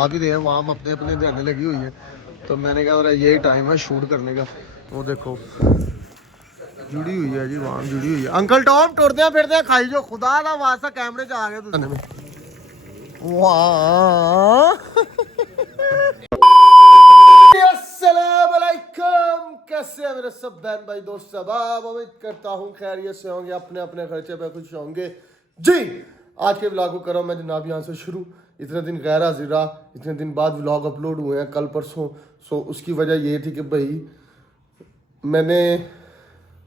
आ भी रहे हैं, वहाँ अपने अपने जाने लगी हुई है। तो मैंने कहा यही टाइम है शूट करने का। वो देखो जुड़ी हुई है जी, वहाँ जुड़ी हुई है। अंकल टॉम टुरते हैं फिरते हैं खाई जो खुदा ना वास्ता कैमरे च आ गए तुझे में वाह। अस्सलाम वालेकुम, कैसे हैं मेरे सब बहन भाई दोस्त सब। उम्मीद करता हूँ खैरियत से होंगे, अपने अपने खर्चे पे खुश होंगे जी। आज के व्लॉग को करो मैं जनाब यहाँ से शुरू। इतने दिन गैर हाजिर रहा, इतने दिन बाद व्लॉग अपलोड हुए हैं कल परसों। सो उसकी वजह ये थी कि भाई मैंने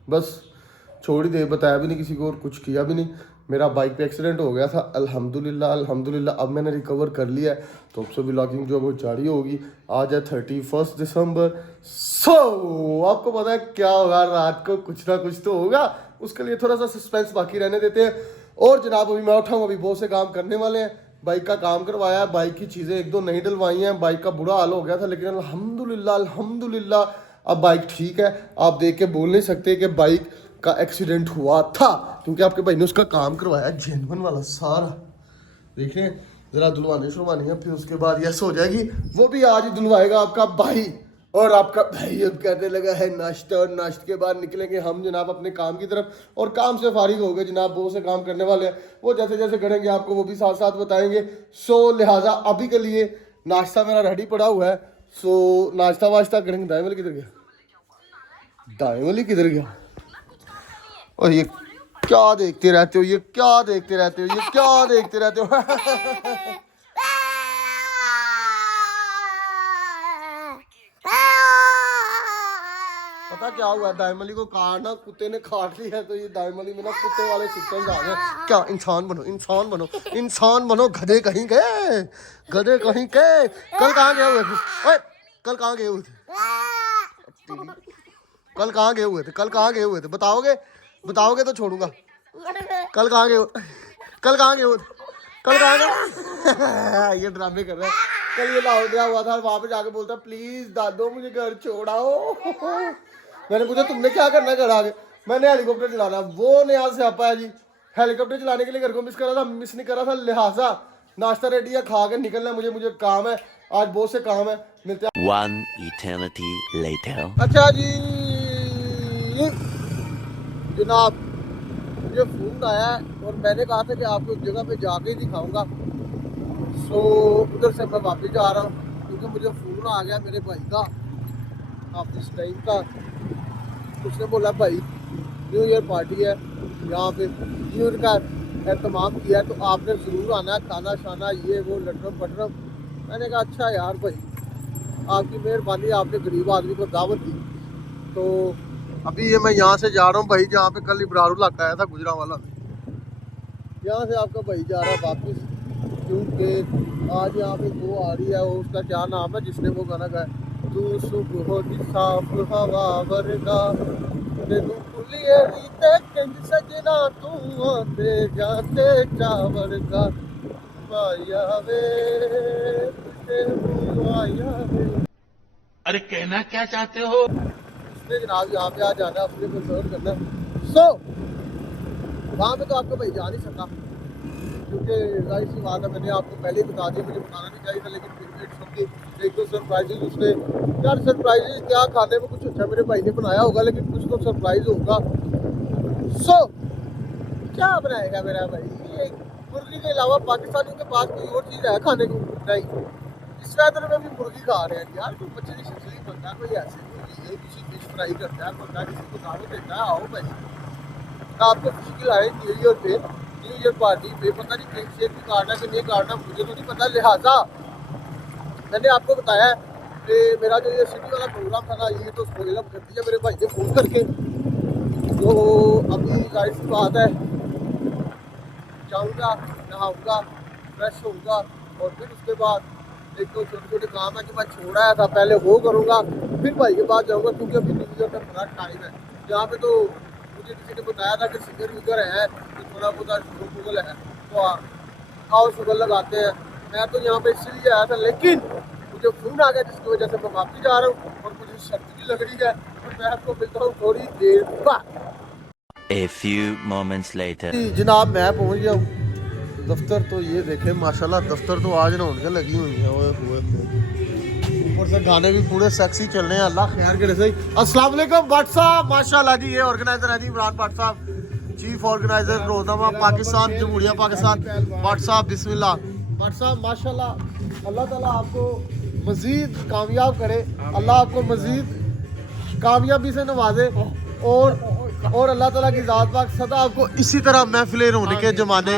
बस छोड़ ही दे, बताया भी नहीं किसी को और कुछ किया भी नहीं। मेरा बाइक पे एक्सीडेंट हो गया था, अल्हम्दुलिल्लाह अल्हम्दुलिल्लाह अब मैंने रिकवर कर लिया है। तो अब से व्लॉगिंग जो है वो जारी होगी। आज है 31 दिसंबर। सो आपको पता है क्या होगा, रात को कुछ ना कुछ तो होगा। उसके लिए थोड़ा सा सस्पेंस बाकी रहने देते हैं। और जनाब अभी मैं उठाऊँ, अभी बहुत से काम करने वाले हैं। बाइक का काम करवाया है, बाइक की चीज़ें एक दो नहीं डलवाई हैं। बाइक का बुरा हाल हो गया था, लेकिन अल्हम्दुलिल्लाह अल्हम्दुलिल्लाह अब बाइक ठीक है। आप देख के बोल नहीं सकते कि बाइक का एक्सीडेंट हुआ था, क्योंकि आपके भाई ने उसका काम करवाया जेन्युइन वाला सारा। देखिए जरा धुलवाने शुलवानी है, फिर उसके बाद यस हो जाएगी। वो भी आज ही धुलवाएगा आपका भाई। और आपका भाई अब करने लगा है नाश्ता, और नाश्ते के बाद निकलेंगे हम जनाब अपने काम की तरफ। और काम से फारिग हो गए जनाब, बहुत से काम करने वाले हैं, वो जैसे जैसे करेंगे आपको वो भी साथ साथ बताएंगे। सो लिहाजा अभी के लिए नाश्ता मेरा रेडी पड़ा हुआ है। सो नाश्ता वाश्ता करेंगे। दाएं किधर गया, दाएं किधर गया? और ये क्या देखते रहते हो, ये क्या देखते रहते हो, ये क्या देखते रहते हो? पता क्या हुआ, दाइमली को काटना कुत्ते ने काट लिया है। तो ये दाइमली में ना कुत्ते वाले सिस्टम आ गए। क्या इंसान बनो, इंसान बनो, इंसान बनो, गधे कहीं के, गधे कहीं के। कल कहाँ गए हुए थे? ओए कल कहाँ गए हुए थे? कल कहाँ गए हुए थे? कल कहाँ गए हुए थे? बताओगे? बताओगे तो छोड़ूंगा। कल कहाँ गए? कल कहाँ गए? कल कहाँ गए? ये ड्रामे कर रहा है। कल ये लाहौर गया हुआ था, वहां पे जाके बोलता प्लीज दादो मुझे घर छोड़ाओ। मैंने पूछा तुमने क्या करना घर आके? मैंने हेलीकॉप्टर चलाना। वो नया से आपा है जी, हेलीकॉप्टर चलाने के लिए घर को मिस कर रहा था, मिस नहीं कर रहा था। लिहाजा नाश्ता रेडी है, खा के निकलना है मुझे, मुझे काम है आज, बहुत से काम है। मिलते हैं 1 eternity later. अच्छा जी जनाब, मुझे फोन आया है और मैंने कहा था कि आपको एक जगह पे जाके ही दिखाऊंगा। सो उधर से मैं वापस जा रहा हूँ, क्योंकि मुझे फ़ोन आ गया मेरे भाई का, हाफिज टाइम का। उसने बोला भाई न्यू ईयर पार्टी है यहाँ पे, न्यू ईयर का एहतमाम किया है, तो आपने ज़रूर आना है, खाना शाना ये वो लटरम पटरम। मैंने कहा अच्छा यार भाई आपकी मेहरबानी, आपने गरीब आदमी को दावत दी। तो अभी ये मैं यहाँ से जा रहा हूँ भाई, जहाँ पे कल इब्रार इलाका आया था गुजरांवाला में, यहाँ से आपका भाई जा रहा है वापस, क्योंकि आज यहाँ पे वो आ रही है, उसका क्या नाम है जिसने वो गाना गाया, तू सुबह होती साफ हवा वरगा तेनू खुलिए रीते कंज सजना तू आते जाते चावर का माया वे माया वे। अरे कहना क्या चाहते हो? उसने जनाब यहाँ पे आ जाना है, उसने कंसर्न करना है। सो वहाँ पे तो आपका भाई जा नहीं सकता, क्योंकि जाहिर सी बात है, मैंने आपको पहले ही बता दिया, मुझे बताना नहीं चाहिए था, लेकिन फिर भी इट्स ओके। एक दो सरप्राइजेज उसने, यार सरप्राइजेज क्या, खाने में कुछ अच्छा मेरे भाई ने बनाया होगा, लेकिन कुछ तो सरप्राइज होगा। सो क्या बनाएगा मेरा भाई? ये मुर्गी के अलावा पाकिस्तानियों के पास कोई और चीज़ है खाने को? नहीं। इस वेदर में भी मुर्गी खा रहे हैं यार। कोई मछली शछली बनता है, कोई ऐसे कोई किसी फिश फ्राई करता है, बनता किसी को दावत देता है, आओ भाई आपको खुशी खिलाए न्यू ईयर पे, न्यू ईयर पार्टी पे। पता नहीं केक शेक भी काटना कि नहीं काटना, मुझे तो नहीं पता। लिहाजा मैंने आपको बताया कि मेरा जो ये सिटी वाला प्रोग्राम था ना, ये तो स्पॉइल अप कर दिया मेरे भाई ने फ़ोन करके। तो अभी जाहिर सी बात है जाऊँगा, नहाऊँगा, फ्रेश होऊँगा, और फिर उसके बाद एक तो छोटे छोटे काम है जो मैं छोड़ आया था, पहले वो करूँगा, फिर भाई के पास जाऊँगा, क्योंकि अभी न्यू ईयर का बड़ा टाइम है। जहाँ पे तो मुझे किसी ने बताया था कि सिंगर विगर है, तो थोड़ा बहुत शुगर है, तो आओ शुगर लगाते हैं। मैं तो यहाँ पे इसलिए आया था, लेकिन मुझे फ़ोन आ गया जिसकी वजह से मैं वापस जा रहा हूँ, और मुझे शर्त भी लग रही है। और मैं आपको मिलता हूँ थोड़ी देर बाद। A few moments later. जनाब मैं पहुँच गया हूँ, दफ्तर तो ये देखे माशाल्लाह, दफ्तर तो आज ना उनके लगी हुई है। ओए होए ऊपर से गाने भी पूरे सेक्सी चल रहे हैं। अल्लाह खैर करे सही। अस्सलाम वालेकुम भट्ट साहब, माशाल्लाह जी। ये ऑर्गेनाइजर है जी इमरान भट्ट साहब, चीफ ऑर्गेनाइजर रोजनामा पाकिस्तान, जमहूरिया पाकिस्तान। भट्ट साहब बिस्मिल्लाह। भट्ट साहब माशाल्लाह, अल्लाह ताला आपको मज़ीद कामयाब करे, अल्लाह आपको मज़ीद कामयाबी से नवाजे और अल्लाह ताला की ज़ात पाक सदा आपको इसी तरह महफिल रोने के जमाने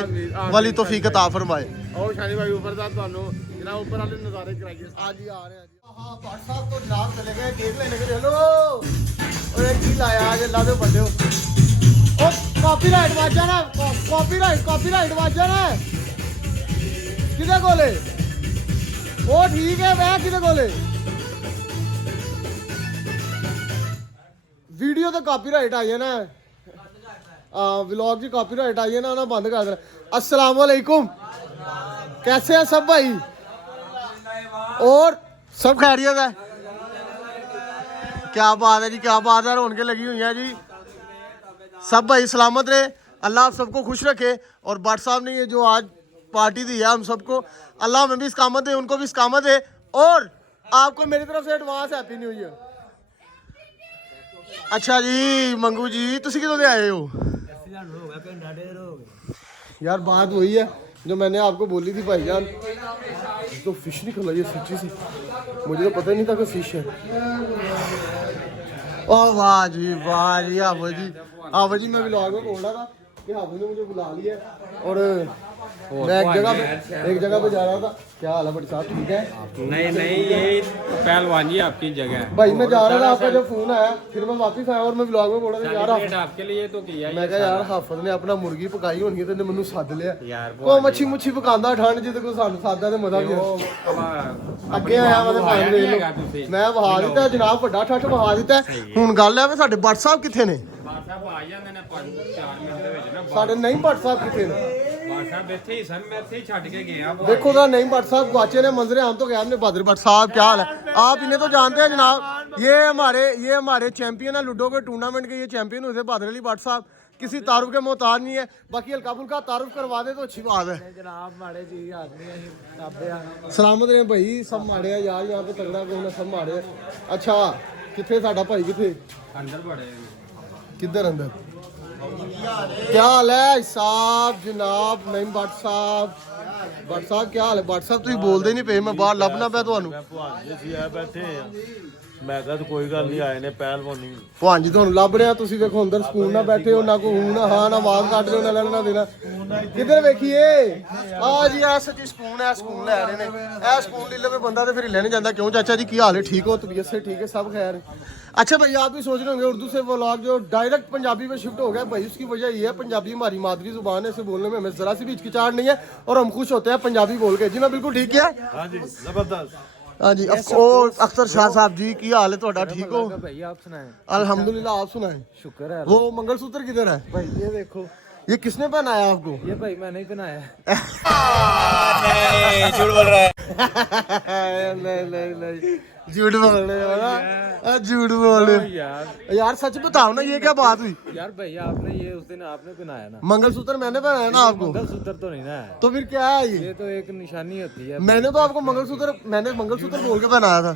वाली तौफीक अता फरमाए। और शानी भाई ऊपर साहब ਤੁਹਾਨੂੰ जनाब ऊपर वाले नज़ारे कराइए। आज ही आ रहे हैं जी। हाँ भट्ट साहब तो जनाब चले गए केक लेने के लिए। हेलो ओए की लाया आज अल्लाह दे बंदे हो। ओ कॉपीराइट वाजा ना, कॉपीराइट वाजा ना किदे कोले? ओ ठीक है मैं किदे कोले? वीडियो तो कॉपीराइट आई है ना, व्लॉग की कॉपीराइट आई है ना, ना बंद कर देना। अस्सलाम वालेकुम, कैसे हैं सब भाई? और सब खैरियत है? क्या बात है जी, क्या बात है, रौनकें लगी हुई हैं जी। सब भाई सलामत रहे, अल्लाह आप सबको खुश रखे। और भट्ट साहब ने ये जो आज पार्टी दी है हम सबको, अल्लाह हमें भी इस्कामत दे, उनको भी इस्कामत दे। और आपको मेरी तरफ से एडवांस हैप्पी न्यू ईयर। अच्छा जी मंगू जी, तुसी कितों दे आए हो? यार बात वही है जो मैंने आपको बोली थी भाईजान, तो फिश नहीं खिलाई है सच्ची से, मुझे तो पता ही नहीं था कि फिश है। ओ वाह जी हाफिज जी, हाफिज जी मैं व्लॉग में बोल रहा था कि हाफिज ने मुझे बुला लिया और मैं एक जगह पे जा रहा था। क्या हाल है बड़ी साहब, ठीक है? नहीं ये पहलवान जी आपकी जगह है भाई मैं जा रहा था, आपका जब फोन आया फिर मैं वापस आया और मैं व्लॉग में बोल रहा था यार आपके लिए तो किया मैं कहा यार हाफिज ने अपना मुर्गी पकाई होनी है तो मैनू सद लिया यार को मच्छी पकांदा ठंड जिते कोई सानू सादा ते मजा भी ਅੱਗੇ ਆਇਆ ਮੈਂ ਭਾਈ ਵੇਖ ਲਓ ਮੈਂ ਵਹਾ ਦਿੱਤਾ ਜਨਾਬ, ਵੱਡਾ ਠੱਠ ਵਹਾ ਦਿੱਤਾ। ਹੁਣ ਗੱਲ ਹੈ ਵੀ ਸਾਡੇ ਭੱਟ ਸਾਹਿਬ ਕਿੱਥੇ ਨੇ? ਸਾਹਿਬ ਆ ਜਾਂਦੇ ਨੇ 5-4 ਮਿੰਟ ਦੇ ਵਿੱਚ ਨਾ। ਸਾਡੇ ਨਹੀਂ ਭੱਟ ਸਾਹਿਬ ਕਿੱਥੇ ਨੇ? ਸਾਹਿਬ ਇੱਥੇ ਹੀ ਸਨ, मैं ਇੱਥੇ ਹੀ ਛੱਡ ਕੇ ਗਿਆ। देखो तो नहीं भट्ट साहब गुआचे ने मंजरे आम तो गया हमने। बहादुर भट्ट साहब क्या हाल है? आप इन्हें तो जानते हैं जनाब, ये हमारे चैंपियन है लूडो के टूर्नामेंट के, ये चैंपियन हुए थे बहादुर अली भट्ट साहब। किसी तारुफ के मोहताज नहीं है, बाकी हल्का फुल्का तारुफ करवा दे तो अच्छी बात है। जनाब माड़े जी आदमी सलामत रहे भाई, सब माड़े हैं यार, यहाँ पे तगड़ा कौन है, सब माड़े हैं। अच्छा किथे साडा भाई किथे? अंदर बड़े किधर अंदर? क्या हाल है साहब जनाब? नहीं भट्ट साहब, भट्ट साहब क्या हाल है? भट्ट साहब तुम बोलते नहीं पे, मैं बाहर लभना पे ਤੁਹਾਨੂੰ। ਮੈਂ ਕਿਹਾ ਕੋਈ ਗੱਲ ਨਹੀਂ, ਆਏ ਨੇ ਪਹਿਲਵਾਨੀ। ਭਾਂਜੀ ਤੁਹਾਨੂੰ ਲੱਭ ਰਿਹਾ, ਤੁਸੀਂ ਵੇਖੋ ਅੰਦਰ ਸਕੂਲ ਨਾ ਬੈਠੇ ਹੋ, ਨਾ ਕੋਈ ਹੂੰ ਨਾ ਹਾਂ ਨਾ ਆਵਾਜ਼ ਕੱਢ ਰਹੇ ਹੋ, ਨਾ ਲੈਣਾ ਦੇਣਾ। ਕਿੱਧਰ ਵੇਖੀਏ? ਆ ਜੀ ਆ ਸੱਚੀ ਸਕੂਲ ਹੈ, ਸਕੂਲ ਲੈ ਰਹੇ ਨੇ। ਇਹ ਸਕੂਲ ਲੀਲੇ पे बंदा तो फिर लेने जाता। क्यों चाचा जी की हाल है? ठीक हो? तबीयत से ठीक है? सब खैर है? अच्छा भाई आप भी सोच रहे होंगे उर्दू से व्लॉग जो डायरेक्ट पंजाबी में शिफ्ट हो गया भाई, उसकी वजह ये है पंजाबी हमारी मादरी जुबान है, इसे बोलने में हमें जरा सी भी हिचकिचाहट नहीं है और हम खुश होते हैं पंजाबी बोल के। जी मैं बिल्कुल ठीक है? हाँ जी जबरदस्त। हाँ जी अख्तर शाह साहब जी की हाल है ਤੁਹਾਡਾ? ठीक हो? भाई आप सुनाएं। अल्हम्दुलिल्लाह, आप सुनाएं। शुक्र है वो मंगलसूत्र किधर है भाई, ये देखो, ये किसने पहनाया आपको? ये भाई मैंने ही बनाया। झूठ बोल रहा है। नहीं झूठ बोल रहे हो ना, झूठ बोल रहे हो यार। सच बताओ ना, ये क्या बात हुई? यार भाई आपने ये उस दिन आपने बनाया ना मंगलसूत्र मैंने पहनाया ना आपको? मंगलसूत्र तो नहीं ना है, तो फिर क्या है ये? ये तो एक निशानी होती है। मैंने तो आपको मैंने मंगलसूत्र बोल के पहनाया था।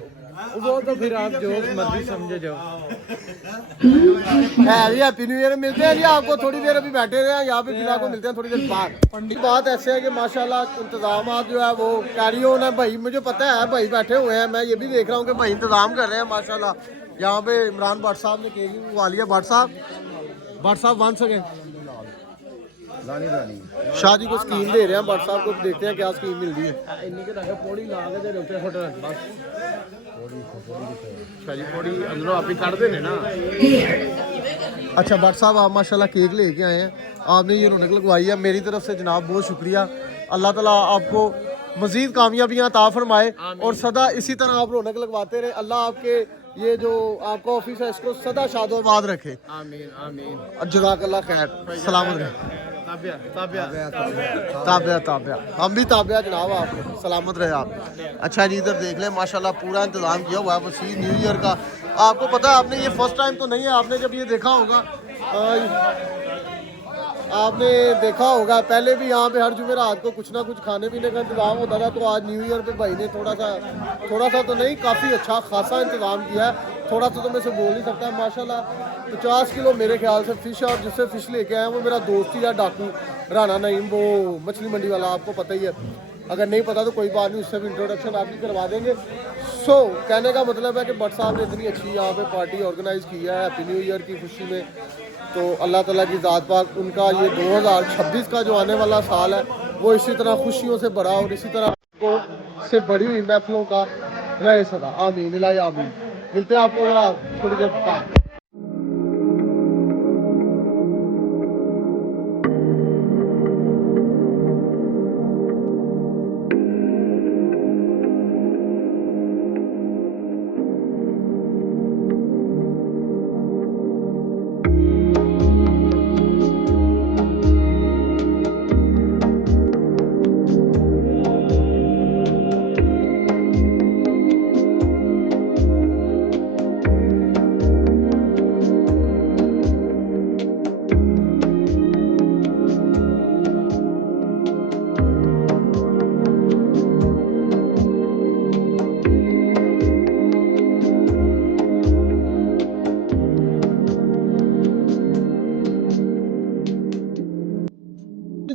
वो तो फिर आप जो मर्जी समझे जाओ। Happy new year. मिलते हैं जी आपको थोड़ी देर, अभी बैठे रहे हैं यहाँ पे, फिर आपको मिलते हैं थोड़ी देर बाद। पंडित बात ऐसे है कि माशाल्लाह इंतजाम जो है वो कैरी ऑन है भाई, मुझे पता है भाई बैठे हुए हैं, मैं ये भी देख रहा हूँ कि भाई इंतजाम कर रहे हैं माशाल्लाह। यहाँ पे इमरान भट्ट साहब ने केक भी मंगवा लिया। भट्ट साहब वन सेकेंड शाह जी को स्कीम दे रहे हैं भट्ट साहब को, देखते हैं क्या स्कीम मिल रही है। इन्हीं के तक पौड़ी ला के दे फट बस थोड़ी अंदरों आप ही काट देने ना। अच्छा भट्ट साहब आप माशाल्लाह केक लेके आए हैं, आपने ये रौनक लगवाई है, मेरी तरफ से जनाब बहुत शुक्रिया। अल्लाह ताला आपको मज़ीद कामयाबियाँ अता फरमाए और सदा इसी तरह आप रौनक लगवाते रहे। अल्लाह आपके ये जो आपका ऑफिस है इसको सदा शादोबाद रखे। आमीन आमीन। जज़ाकल्लाह खैर, सलामत रहे। ताबिया हम भी ताबिया जनाब, आप सलामत रहे आप। अच्छा जी इधर देख लें माशाल्लाह पूरा इंतजाम किया हुआ है वसी न्यू ईयर का। आपको पता है, आपने ये फर्स्ट टाइम तो नहीं है, आपने जब ये देखा होगा आपने देखा होगा पहले भी यहाँ पे हर जुमेरात को कुछ ना कुछ खाने पीने का इंतजाम होता था, तो आज न्यू ईयर पे भाई ने थोड़ा सा तो नहीं, काफ़ी अच्छा खासा इंतजाम किया है। थोड़ा सा तो मैं से बोल नहीं सकता। माशाल्लाह 50 किलो मेरे ख्याल से फ़िश है, और जिससे फ़िश लेके आए वो मेरा दोस्त ही है डाकू राना नईम, वो मछली मंडी वाला, आपको पता ही है। अगर नहीं पता तो कोई बात नहीं, उससे भी इंट्रोडक्शन आपकी करवा देंगे। सो कहने का मतलब है कि भट्ट साहब ने इतनी अच्छी यहाँ पे पार्टी ऑर्गेनाइज़ की है हैप्पी न्यू ईयर की खुशी में। तो अल्लाह ताला की ज़ात पाक उनका ये 2026 का जो आने वाला साल है वो इसी तरह खुशियों से भरा और इसी तरह को से बड़ी हुई महफिलों का रहे सदा। आमीन इलाही आमीन। मिलते हैं आपको जरा थोड़ी देर बाद।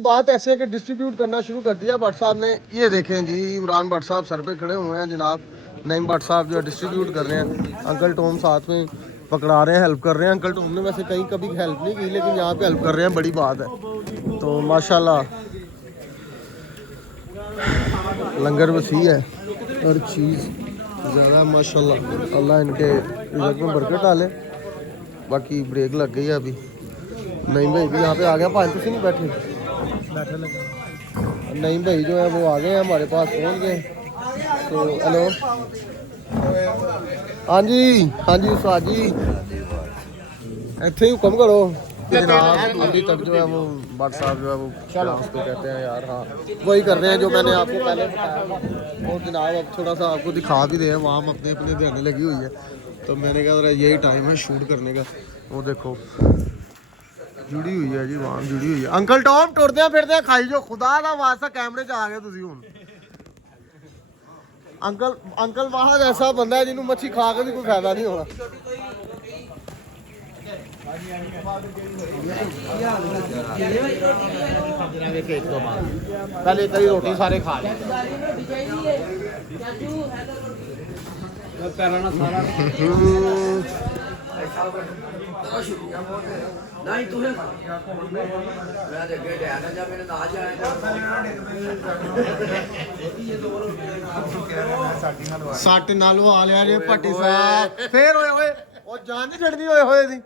बात ऐसे है कि डिस्ट्रीब्यूट करना शुरू कर दिया भट्ट साहब ने। ये देखें जी, इमरान भट्ट साहब सर पे खड़े हुए हैं जनाब। नईम भट्ट साहब जो है डिस्ट्रीब्यूट कर रहे हैं, अंकल टॉम साथ में पकड़ा रहे हैं, हेल्प कर रहे हैं। अंकल टॉम ने वैसे कहीं कभी हेल्प नहीं की, लेकिन यहाँ पे हेल्प कर रहे हैं, बड़ी बात है। तो माशाल्लाह लंगर वसी है, हर चीज़ ज़्यादा माशाल्लाह। अल्लाह इनके रिज़्क़ में बरकत डाले। बाकी ब्रेक लग गई है अभी। नईम भाई भी यहाँ पे आ गया, भाई तुम नहीं बैठे नईम भाई जो है वो आ गए हैं, हमारे पास पहुँच गए। तो हेलो, हाँ जी उस्ताद जी, ऐसे ही हुक्म करो जनाब। अभी तक जो है वो भट्ट साहब जो है वो क्या उसको कहते हैं यार, हाँ वही कर रहे हैं जो मैंने आपको पहले बताया था। और जनाब अब थोड़ा सा आपको दिखा भी दें, वहाँ अपने अपने ध्यान लगी हुई है। तो मैंने कहा यही टाइम है शूट करने का। वो देखो जुड़ी हुई है जी, वहाँ जुड़ी हुई है। अंकल टॉम टुरदे फिरदे खाई जो खुदा दा वास्ता कैमरे च आ गए तुसी हुन। अंकल वाहद ऐसा बंदा है जिन्होंने मच्छी खा के भी कोई फायदा नहीं होना। पहले कई रोटी सारे खा ले। नहीं तू मैं जगह डैन जा मैंने ना जाए सट नाल वा लिया जे भट्टी साहब फिर ओए ओए ओ जान नहीं छड़दी ओए होए दी।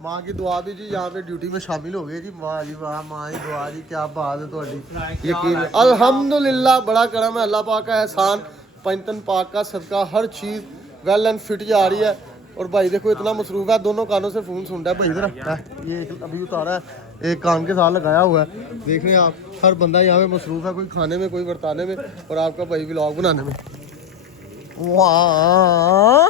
माँ की दुआ भी जी यहाँ पे ड्यूटी में शामिल हो गई जी। वाह जी वाह, माँ की दुआ जी, क्या बात है ਤੁਹਾਡੀ। यकीन अल्हम्दुलिल्लाह, बड़ा करम है अल्लाह पाक का एहसान, पंचतन पाक का सदका, हर चीज़ वेल एंड फिट जा रही है। और भाई देखो इतना मसरूफ़ है, दोनों कानों से फ़ोन सुन रहा है भाई। इधर ये एक अभी उतारा है, एक कान के साथ लगाया हुआ है। देख रहे हैं आप, हर बंदा यहाँ पे मसरूफ़ है, कोई खाने में, कोई बरताने में, और आपका भाई व्लॉग बनाने में। वाह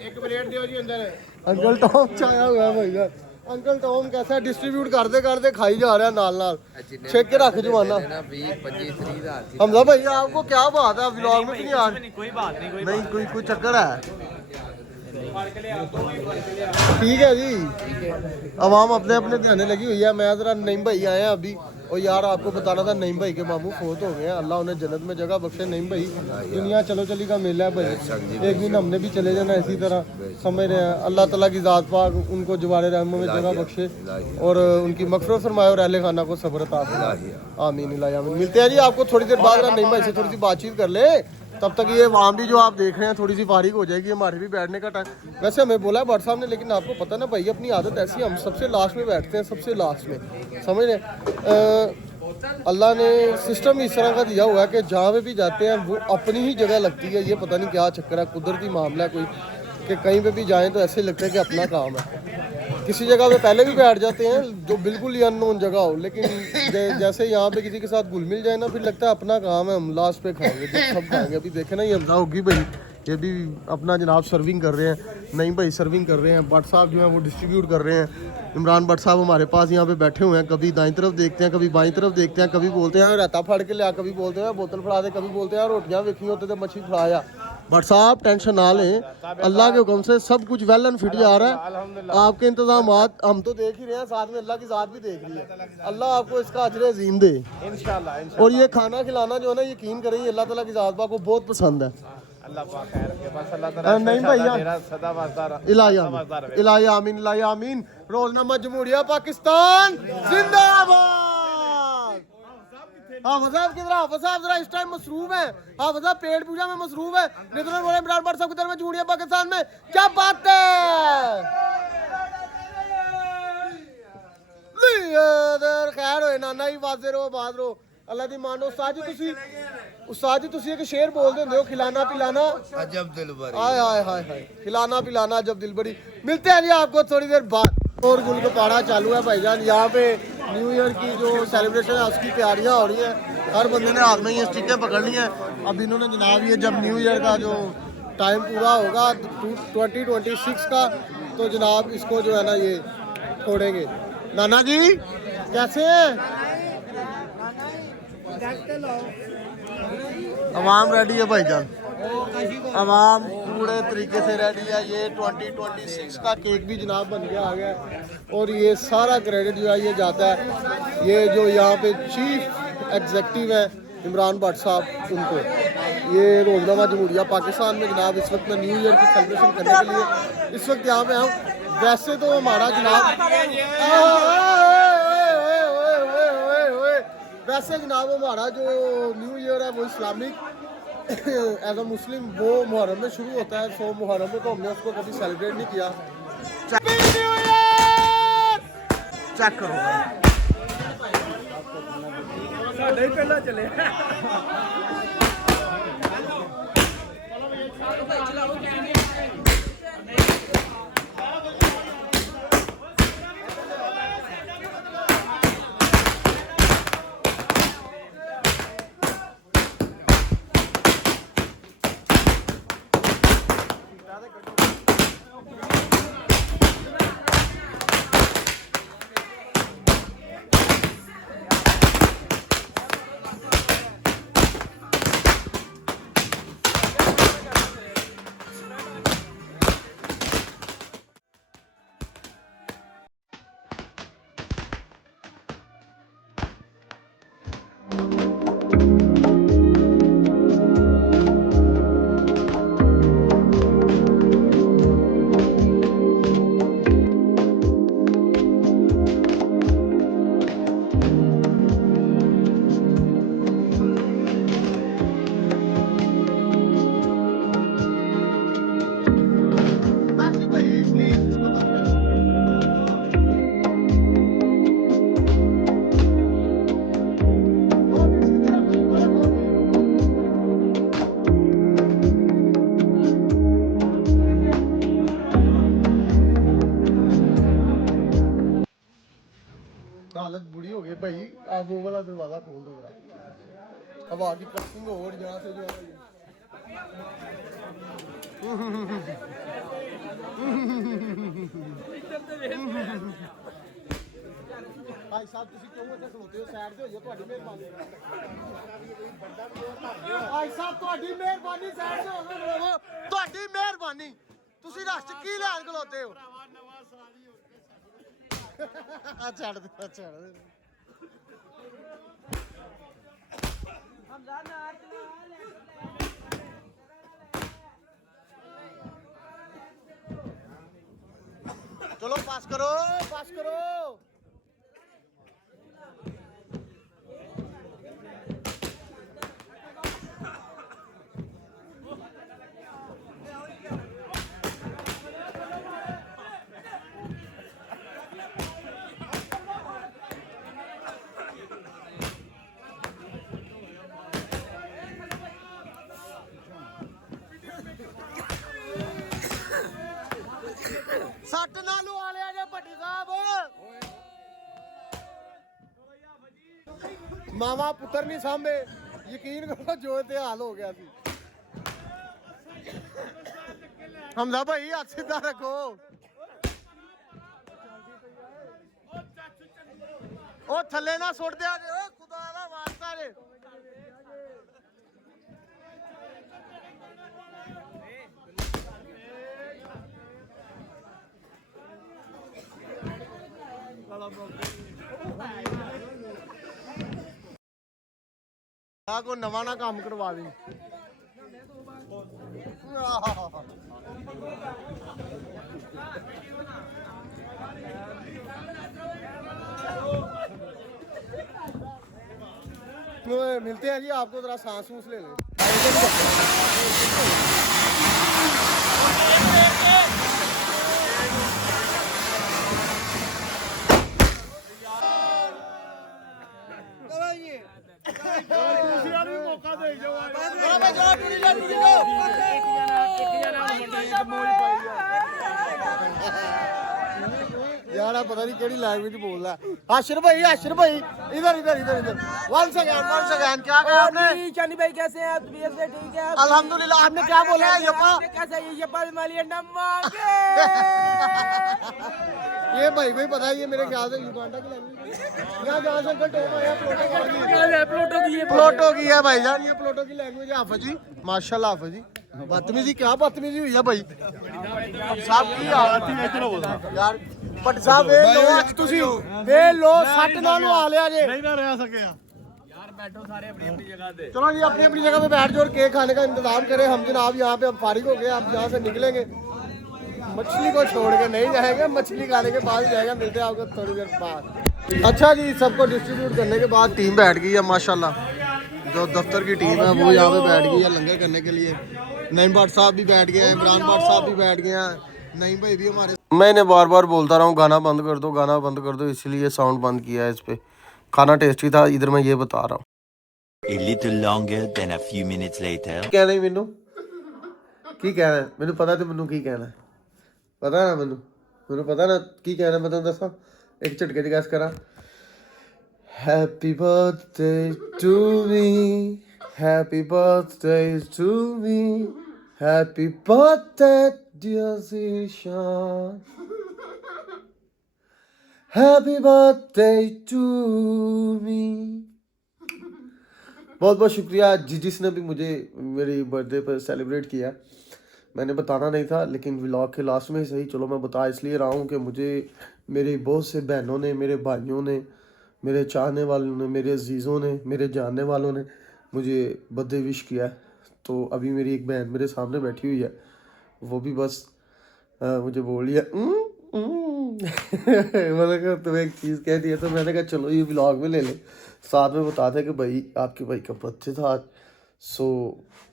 एक प्लेट दियो जी अंदर। अंकल टॉम छाया हुआ है भाई यार। अंकल टॉम कैसा डिस्ट्रीब्यूट करते खाई जा रहा है नाल नाल। छेक के रख जमाना। 20-25-30 हमजा भाई आपको क्या बात है, व्लॉग में नहीं आ रही? कोई बात नहीं, कोई चक्कर है? ठीक है जी, आवाम अपने अपने ध्यान लगी हुई है। मैं जरा नईम भाई आए हैं अभी, और यार आपको बताना था नईम भाई के मामू फोत हो गए हैं, अल्लाह उन्हें जन्नत में जगह बख्शे। नईम भाई दुनिया चलो चली का मेला है भाई, एक दिन हमने भी चले जाना इसी तरह, समझ रहे हैं। अल्लाह ताला की ज़ात पाक उनको जवारे रहमों में जगह बख्शे और उनकी मग़फ़िरत फरमाए और अहले खाना को सब्र अता फरमाए। आमीन इलाही आमीन। मिलते हैं जी आपको थोड़ी देर बाद। नईम भाई से थोड़ी सी बातचीत कर ले, तब तक ये वहाँ भी जो आप देख रहे हैं थोड़ी सी फारिग हो जाएगी, हमारे भी बैठने का टाइम। वैसे हमें बोला है भट्ट साहब ने, लेकिन आपको पता ना भाई अपनी आदत ऐसी, हम सबसे लास्ट में बैठते हैं, सबसे लास्ट में, समझ रहे। अल्लाह ने सिस्टम इस तरह का दिया हुआ है कि जहाँ पे भी जाते हैं वो अपनी ही जगह लगती है। ये पता नहीं क्या चक्कर है, कुदरती मामला है कोई, कि कहीं पे भी जाएं तो ऐसे लगता है कि अपना काम है। किसी जगह पे पहले भी बैठ जाते हैं जो बिल्कुल ही अननोन जगह हो, लेकिन जैसे यहाँ पे किसी के साथ घुल मिल जाए ना, फिर लगता है अपना काम है, हम लास्ट पे खाएंगे, जब सब खाएंगे। अभी देखे ना ये हमजा होगी भाई ये भी अपना जनाब सर्विंग कर रहे हैं, नहीं भाई सर्विंग कर रहे हैं, भट्ट साहब जो हैं वो डिस्ट्रीब्यूट कर रहे हैं। इमरान भट्ट साहब हमारे पास यहाँ पे बैठे हुए हैं, कभी दाईं तरफ देखते हैं, कभी बाईं तरफ देखते हैं, कभी बोलते हैं रहता फड़ के लिया, कभी बोलते हैं बोतल फड़ा दे, कभी बोलते हैं रोटियाँ वेखी होते थे मछली फड़ाया। भट्ट साहब टेंशन ना लें, अल्लाह के हुक्म से सब कुछ वेल एंड फिट जा रहा है। आपके इंतजाम हम तो देख ही रहे हैं, साथ में अल्लाह की ज़ात भी देख रही है। अल्लाह आपको इसका अजर अजीम दे इंशाल्लाह। और ये खाना खिलाना जो है ना, यकीन करें अल्लाह ताला की ज़ात को बहुत पसंद है। अल्लाह पाक खैर रखे, बस अल्लाह ताला नहीं भैया तेरा सदा वास्ता इलाही आमीन इलाही आमीन। रोजनामा जमहूरिया पाकिस्तान जिंदाबाद। हाफिज साहब किधर? हाफिज साहब जरा इस टाइम मसरूफ है, हाफिज साहब पेट पूजा में मसरूफ है। नितिन बोले इमरान भट्ट साहब किधर में जमहूरिया पाकिस्तान में, क्या बात है। खैर होए नाना जी, वाजे रहो बात रहो, अल्लाह दी मानो। उस्ताद जी तुसी एक शेर बोलते होंगे हो, खिलाना पिलाना अजब दिल भरी। हाय हाय हाय हाय, खिलाना पिलाना जब दिल बड़ी। मिलते हैं जी आपको थोड़ी देर बाद। और गुल गुपाड़ा चालू है भाईजान, यहाँ पे न्यू ईयर की जो सेलिब्रेशन है उसकी तैयारियाँ हो रही हैं। हर बंदे ने हाथ में ये स्टिकें पकड़ ली हैं। अब इन्होंने जनाब ये जब न्यू ईयर का जो टाइम पूरा होगा 2026 का, तो जनाब इसको जो है ना ये छोड़ेंगे। नाना जी कैसे हैं? अवाम रेडी है भाईजान, अवाम पूरे तरीके से रेडी है। ये 2026 का केक भी जनाब बन के आ गया है। और ये सारा क्रेडिट जो है ये जाता है ये जो यहाँ पे चीफ एग्जेक्टिव है इमरान भट्ट साहब, उनको। ये रोजनामा जमहूरिया पाकिस्तान में जनाब इस वक्त मैं न्यू ईयर की सेलिब्रेशन करने के लिए इस वक्त यहाँ पे आऊँ। वैसे तो हमारा जनाब हमारा जो न्यू ईयर है वो इस्लामिक एज अ मुस्लिम वो मुहर्रम में शुरू होता है। सो मुहर्रम में तो हमने उसको कभी सेलिब्रेट नहीं किया। चेक करो पहला चले। हालत बुरी हो गई भाई, आप वो वाला दरवाजा खोल दो जरा। अब आगे कटिंग और यहाँ से जो भाई साहब तुसी क्यों इत्थे खलोते हो? साइड ते होइए, ਤੁਹਾਡੀ ਮਿਹਰਬਾਨੀ। भाई साहब ਤੁਹਾਡੀ ਮਿਹਰਬਾਨੀ, ਸਾਈਡ ਤੇ ਹੋਵੋ, ਤੁਹਾਡੀ ਮਿਹਰਬਾਨੀ। ਤੁਸੀਂ ਰਸ਼ ਚ ਕੀ ਲੈਣ ਖਲੋਤੇ ਹੋ? ਛੱਡ ਦੇ ਛੱਡ ਦੇ। चलो पास करो पास करो। सट ना लुआ लिया जे भट्टी साहब। मावा पुत्र नहीं सामने, यकीन करो जो ते हाल हो गया सी। हमजा भाई हाथ सीधा रखो। ओ थल्ले ना सुट दिया जे, ओ खुदा दा वास्ता जे। ਆ ਕੋ ਨਵਾਂ ਨਾ ਕੰਮ ਕਰਵਾ ਦੇ। मिलते हैं जी, आपको जरा सांस सूस ले लें। यार पता नहीं केड़ी लैंग्वेज बोल रहा है। आशिर भाई इधर इधर इधर इधर वन सेकंड क्या कहा आपने? चांदी भाई कैसे हैं आप? तबीयत से ठीक है? अल्हम्दुलिल्लाह। आपने क्या बोला है? कैसा ये यप्पा मालिया नमाके ये भाई पता है, ये मेरे ख्याल से युगांडा की लैंग्वेज यहाँ जहाँ से अंकल टोन आया प्लोटो की है भाईजान, ये प्लोटो की लैंग्वेज है। हाफिज जी माशाल्लाह, हाफिज जी बदतमीजी क्या बदतमीजी हुई है भाई साहब की यार। भट्ट साहब वे लो आज तुसी वे लो सट ना नु आ लिया जे, नहीं ना रह सके यार। बैठो सारे अपनी अपनी जगह पे। चलो जी अपनी अपनी जगह पे बैठ जाओ और केक खाने का इंतजाम करें। हम जनाब यहाँ पे अब फारिग हो गए, अब यहाँ से निकलेंगे, मछली को छोड़ के नहीं जाएंगे, मछली खाने के बाद जाएगा। मिलते हैं आपको थोड़ी देर बाद। अच्छा जी, सबको डिस्ट्रीब्यूट करने के बाद टीम बैठ गई है माशाल्लाह। जो दफ्तर की टीम है वो यहाँ पे बैठ गई है लंगर करने के लिए। नईम भट्ट साहब भी बैठ गए हैं, इमरान भट्ट साहब भी बैठ गए हैं, नईम भाई भी हमारे। मैंने बार बार बोलता रहा हूँ गाना बंद कर दो, गाना बंद कर दो, इसलिए साउंड बंद किया है इस पे। खाना टेस्टी था, इधर मैं ये बता रहा हूँ। A little longer than a few minutes later. कहना ही मैनू की कहना है, मैनू पता तो मैनू की कहना है, पता ना मैनू पता ना की कहना। मैं तुम दसा एक झटके च गैस करा। Happy birthday to me, happy birthday to me, happy birthday dear Zeeshan, happy birthday to me. बहुत बहुत शुक्रिया जिसने भी मुझे मेरी बर्थडे पर सेलिब्रेट किया। मैंने बताना नहीं था, लेकिन व्लॉग के लास्ट में ही सही चलो मैं बता इसलिए रहा हूँ कि मुझे मेरे बहुत से बहनों ने, मेरे भाइयों ने, मेरे चाहने वालों ने, मेरे अजीज़ों ने, मेरे जानने वालों ने मुझे बर्थडे विश किया। तो अभी मेरी एक बहन मेरे सामने बैठी हुई है, वो भी बस मुझे बोल लिया मैंने कहा तुम्हें एक चीज़ कह दी है, तो मैंने कहा चलो ये व्लॉग में ले ले, साथ में बताते कि भाई आपके भाई का बर्थडे था आज। सो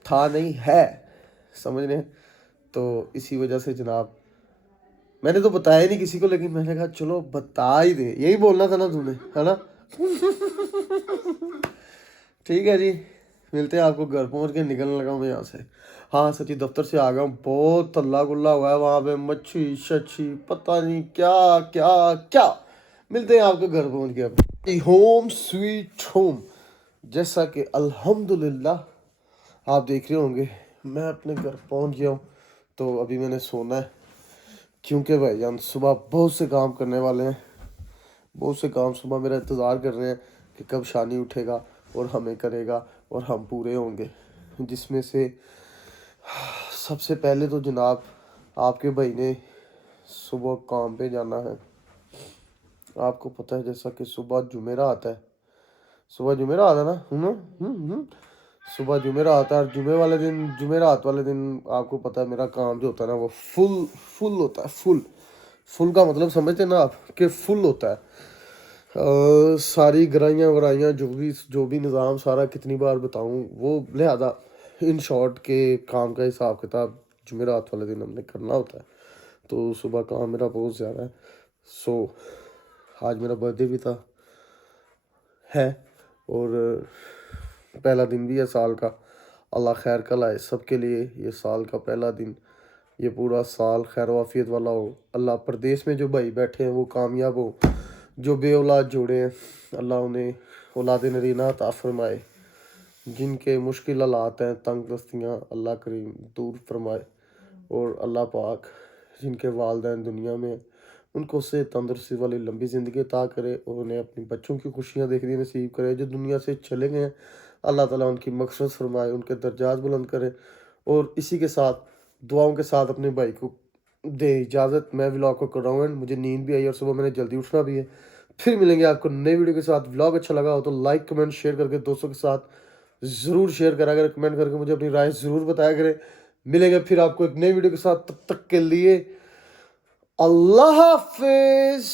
था नहीं है, समझ रहे हैं। तो इसी वजह से जनाब मैंने तो बताया नहीं किसी को, लेकिन मैंने कहा चलो बता ही दे, यही बोलना था ना तूने, है ना। ठीक है जी, मिलते हैं आपको घर पहुंच के निकलने लगा मैं यहाँ से। हाँ सच्ची दफ्तर से आ गया हूँ, बहुत हल्ला गुल्ला हुआ है वहाँ पे, मच्छी शच्छी पता नहीं क्या क्या क्या। मिलते हैं आपको घर पहुँच के अपने होम स्वीट होम। जैसा कि अल्हम्दुलिल्लाह आप देख रहे होंगे मैं अपने घर पहुँच गया हूँ। तो अभी मैंने सोना है, क्योंकि भाईजान सुबह बहुत से काम करने वाले हैं, बहुत से काम सुबह मेरा इंतज़ार कर रहे हैं कि कब शानी उठेगा और हमें करेगा और हम पूरे होंगे। जिसमें से सबसे पहले तो जनाब आपके भाई ने सुबह काम पे जाना है। आपको पता है जैसा कि सुबह जुमेरात है, सुबह जुमेरात है ना, सुबह जुमेरात है और जुमेरात वाले दिन आपको पता है मेरा काम जो होता है ना वो फुल होता है। फुल का मतलब समझते ना आप कि फुल होता है। सारी गराइयाँ वराइयाँ जो भी निज़ाम सारा कितनी बार बताऊँ वो, लिहाजा इन शॉर्ट के काम का हिसाब किताब जुमेरात वाले दिन हमने करना होता है। तो सुबह काम मेरा बहुत ज़्यादा है। सो आज मेरा बर्थडे भी था है और पहला दिन भी है साल का। अल्लाह खैर का लाए सबके लिए, ये साल का पहला दिन, ये पूरा साल खैर वाफियत वाला हो। अल्लाह परदेश में जो भाई बैठे हैं वो कामयाब हो, जो बे औलाद जोड़े हैं अल्लाह उन्हें औलाद नरीना अता फरमाए, जिनके मुश्किल हालात हैं तंग दस्तियाँ अल्लाह करीम दूर फरमाए। और अल्लाह पाक जिनके वालिदैन दुनिया में उनको से तंदुरुस्ती वाली लंबी ज़िंदगी अता करे और उन्हें अपने बच्चों की खुशियाँ देखनी नसीब करे। जो दुनिया से चले गए हैं अल्लाह ताला उनकी मग़फ़िरत फरमाए, उनके दर्जात बुलंद करे। और इसी के साथ दुआओं के साथ अपने भाई को दे इजाज़त। मैं व्लॉग को कर रहा हूँ, मुझे नींद भी आई और सुबह मैंने जल्दी उठना भी है। फिर मिलेंगे आपको नई वीडियो के साथ। व्लॉग अच्छा लगा हो तो लाइक कमेंट शेयर करके दोस्तों के साथ ज़रूर शेयर करा करें, कमेंट करके मुझे अपनी राय ज़रूर बताया करें। मिलेंगे फिर आपको एक नई वीडियो के साथ, तब तक के लिए अल्लाह हाफिज़।